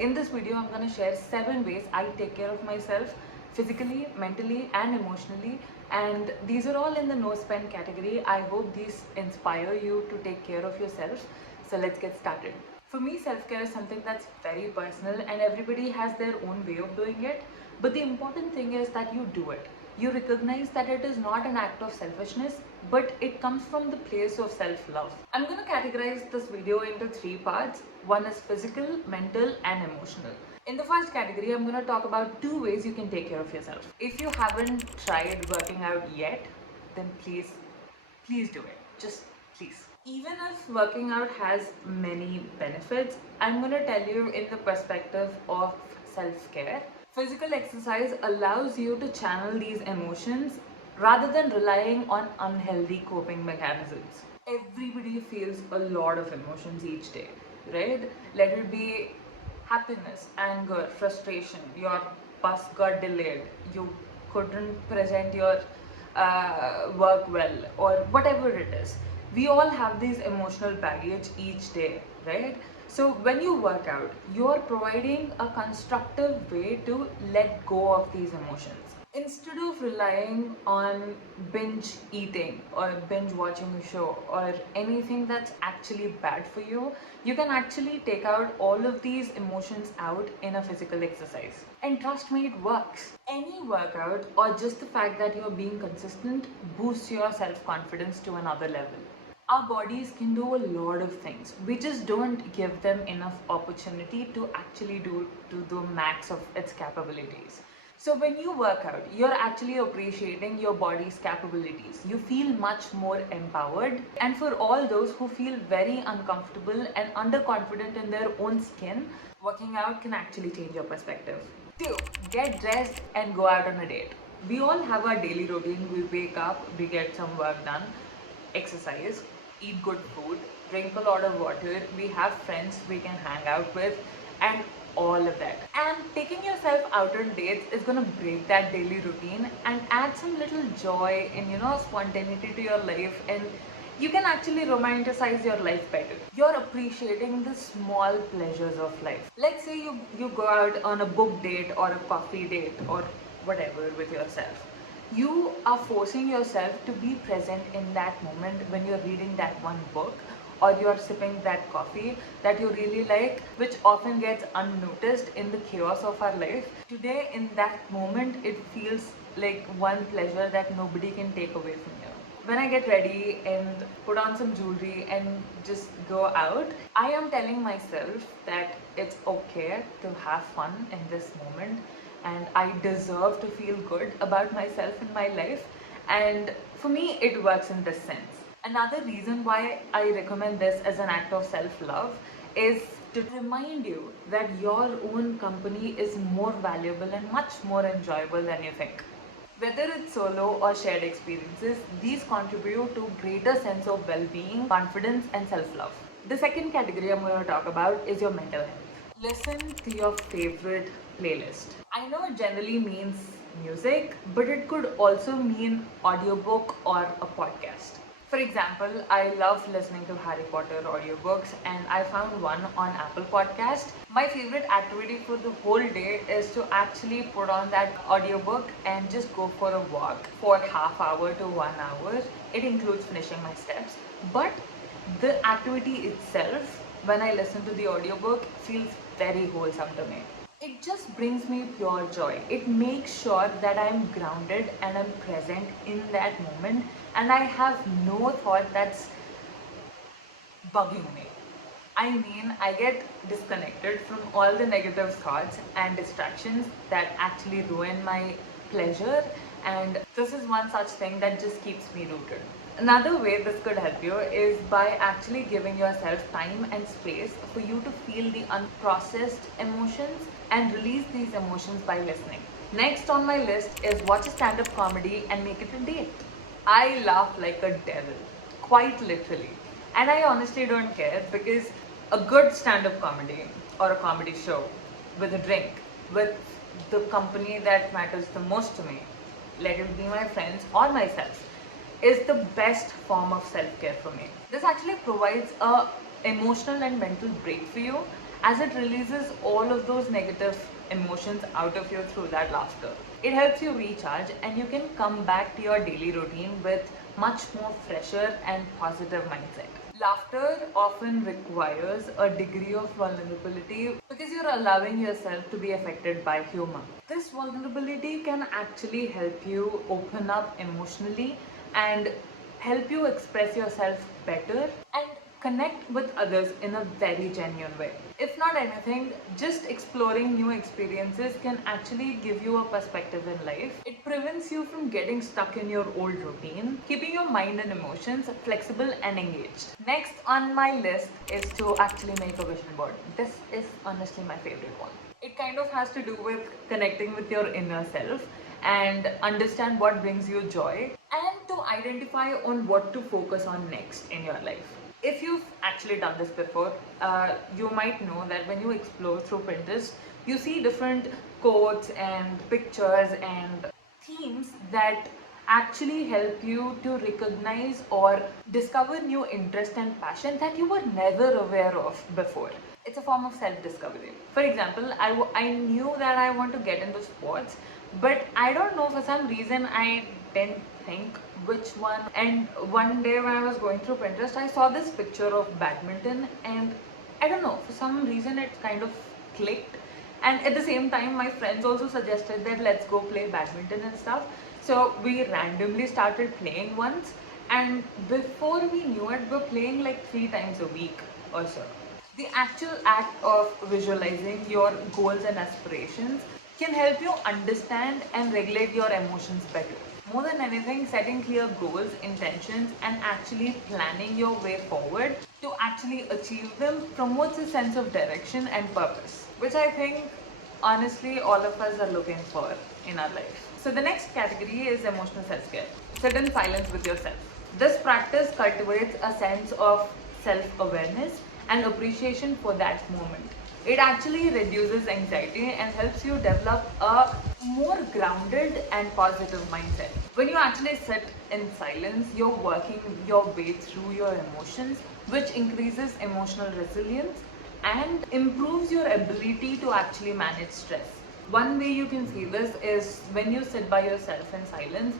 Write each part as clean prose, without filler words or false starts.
In this video, I'm going to share 7 ways I take care of myself physically, mentally, and emotionally. And these are all in the no spend category. I hope these inspire you to take care of yourself. So let's get started. For me, self-care is something that's very personal and everybody has their own way of doing it. But the important thing is that you do it. You recognize that it is not an act of selfishness, but it comes from the place of self-love. I'm going to categorize this video into 3 parts. One is physical, mental, and emotional. In the first category, I'm going to talk about 2 ways you can take care of yourself. If you haven't tried working out yet, then please do it. Just please. Even if working out has many benefits, I'm going to tell you in the perspective of self-care. Physical exercise allows you to channel these emotions rather than relying on unhealthy coping mechanisms. Everybody feels a lot of emotions each day, right? Let it be happiness, anger, frustration, your bus got delayed, you couldn't present your work well, or whatever it is. We all have these emotional baggage each day, right? So when you work out, you're providing a constructive way to let go of these emotions. Instead of relying on binge eating or binge watching a show or anything that's actually bad for you, you can actually take out all of these emotions out in a physical exercise. And trust me, it works. Any workout or just the fact that you're being consistent boosts your self-confidence to another level. Our bodies can do a lot of things. We just don't give them enough opportunity to actually do to the max of its capabilities. So when you work out, you're actually appreciating your body's capabilities. You feel much more empowered. And for all those who feel very uncomfortable and underconfident in their own skin, working out can actually change your perspective. 2. Get dressed and go out on a date. We all have our daily routine. We wake up, we get some work done, exercise, eat good food, drink a lot of water, we have friends we can hang out with, and all of that. And taking yourself out on dates is gonna break that daily routine and add some little joy and spontaneity to your life, and you can actually romanticize your life better. You're appreciating the small pleasures of life. Let's say you go out on a book date or a coffee date or whatever with yourself. You are forcing yourself to be present in that moment when you're reading that one book or you're sipping that coffee that you really like, which often gets unnoticed in the chaos of our life. Today, in that moment, it feels like one pleasure that nobody can take away from you. When I get ready and put on some jewelry and just go out, I am telling myself that it's okay to have fun in this moment, and I deserve to feel good about myself and my life. And for me, it works in this sense. Another reason why I recommend this as an act of self-love is to remind you that your own company is more valuable and much more enjoyable than you think. Whether it's solo or shared experiences, these contribute to greater sense of well-being, confidence, and self-love. The second category I'm going to talk about is your mental health. Listen to your favorite playlist. I know it generally means music, but it could also mean audiobook or a podcast. For example, I love listening to Harry Potter audiobooks, and I found one on Apple Podcast. My favorite activity for the whole day is to actually put on that audiobook and just go for a walk for half hour to 1 hour. It includes finishing my steps, but the activity itself, when I listen to the audiobook, feels very wholesome to me. It just brings me pure joy. It makes sure that I'm grounded and I'm present in that moment, and I have no thought that's bugging me. I mean, I get disconnected from all the negative thoughts and distractions that actually ruin my pleasure, and this is one such thing that just keeps me rooted. Another way this could help you is by actually giving yourself time and space for you to feel the unprocessed emotions and release these emotions by listening. Next on my list is watch a stand-up comedy and make it a date. I laugh like a devil, quite literally. And I honestly don't care, because a good stand-up comedy or a comedy show with a drink, with the company that matters the most to me, let it be my friends or myself, is the best form of self-care for me. This actually provides a emotional and mental break for you, as it releases all of those negative emotions out of you through that laughter. It helps you recharge and you can come back to your daily routine with much more fresher and positive mindset. Laughter often requires a degree of vulnerability because you're allowing yourself to be affected by humor. This vulnerability can actually help you open up emotionally and help you express yourself better and connect with others in a very genuine way. If not anything, just exploring new experiences can actually give you a perspective in life. It prevents you from getting stuck in your old routine, keeping your mind and emotions flexible and engaged. Next on my list is to actually make a vision board. This is honestly my favorite one. It kind of has to do with connecting with your inner self and understand what brings you joy and to identify on what to focus on next in your life. If you've actually done this before, you might know that when you explore through Pinterest, you see different quotes and pictures and themes that actually help you to recognize or discover new interest and passion that you were never aware of before. It's a form of self-discovery. For example, I knew that I want to get into sports, but I don't know, for some reason I didn't think which one. And one day when I was going through Pinterest, I saw this picture of badminton, and I don't know, for some reason it kind of clicked. And at the same time, my friends also suggested that let's go play badminton and stuff. So we randomly started playing once, and before we knew it, we're playing like 3 times a week or so. The actual act of visualizing your goals and aspirations can help you understand and regulate your emotions better. More than anything, setting clear goals, intentions, and actually planning your way forward to actually achieve them promotes a sense of direction and purpose, which I think honestly all of us are looking for in our life. So the next category is emotional self-care. Sit in silence with yourself. This practice cultivates a sense of self-awareness and appreciation for that moment. It actually reduces anxiety and helps you develop a more grounded and positive mindset. When you actually sit in silence, you're working your way through your emotions, which increases emotional resilience and improves your ability to actually manage stress. One way you can see this is when you sit by yourself in silence,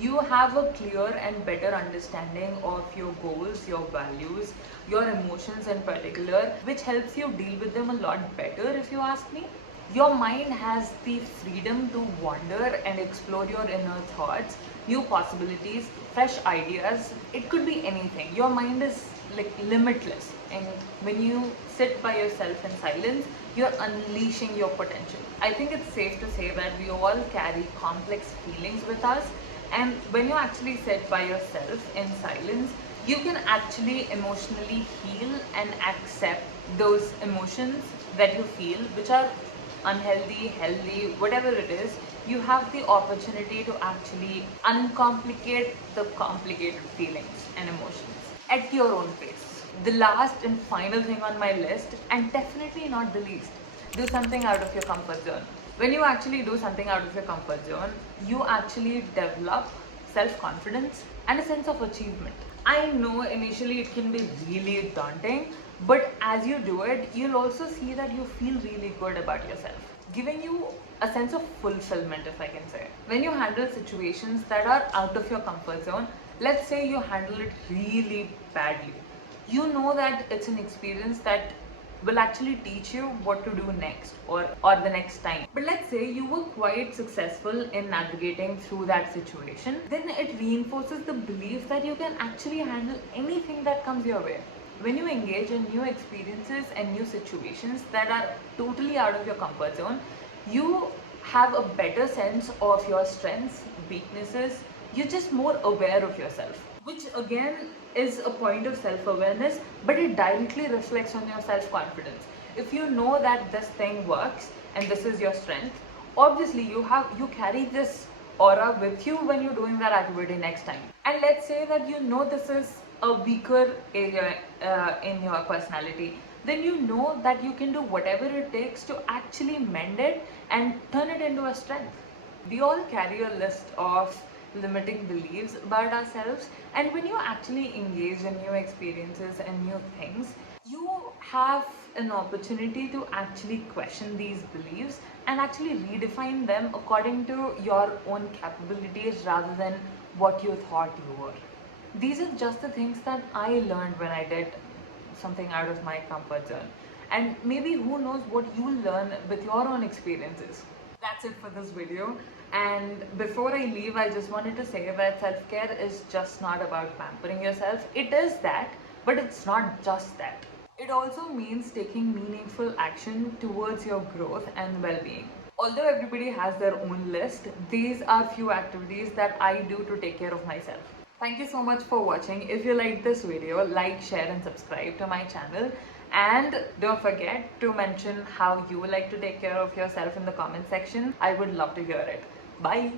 you have a clear and better understanding of your goals, your values, your emotions in particular, which helps you deal with them a lot better, if you ask me. Your mind has the freedom to wander and explore your inner thoughts, new possibilities, fresh ideas. It could be anything. Your mind is like limitless, and when you sit by yourself in silence, you're unleashing your potential. I think it's safe to say that we all carry complex feelings with us, and when you actually sit by yourself in silence, you can actually emotionally heal and accept those emotions that you feel, which are unhealthy, healthy, whatever it is. You have the opportunity to actually uncomplicate the complicated feelings and emotions at your own pace. The last and final thing on my list, and definitely not the least, do something out of your comfort zone. When you actually do something out of your comfort zone, you actually develop self-confidence and a sense of achievement. I know initially it can be really daunting, but as you do it, you'll also see that you feel really good about yourself, giving you a sense of fulfillment, if I can say. When you handle situations that are out of your comfort zone, let's say you handle it really badly, you know that it's an experience that will actually teach you what to do next or the next time. But let's say you were quite successful in navigating through that situation, then it reinforces the belief that you can actually handle anything that comes your way. When you engage in new experiences and new situations that are totally out of your comfort zone, you have a better sense of your strengths, weaknesses, you're just more aware of yourself, which again is a point of self-awareness, but it directly reflects on your self-confidence. If you know that this thing works and this is your strength, obviously you carry this aura with you when you're doing that activity next time. And let's say that you know this is a weaker area in your personality, then you know that you can do whatever it takes to actually mend it and turn it into a strength. We all carry a list of limiting beliefs about ourselves, and when you actually engage in new experiences and new things, You have an opportunity to actually question these beliefs and actually redefine them according to your own capabilities rather than what you thought you were. These are just the things that I learned when I did something out of my comfort zone. And maybe who knows what you'll learn with your own experiences. That's it for this video. And before I leave, I just wanted to say that self-care is just not about pampering yourself. It is that, but it's not just that. It also means taking meaningful action towards your growth and well-being. Although everybody has their own list, these are few activities that I do to take care of myself. Thank you so much for watching. If you like this video, like, share and subscribe to my channel. And don't forget to mention how you like to take care of yourself in the comment section. I would love to hear it. Bye.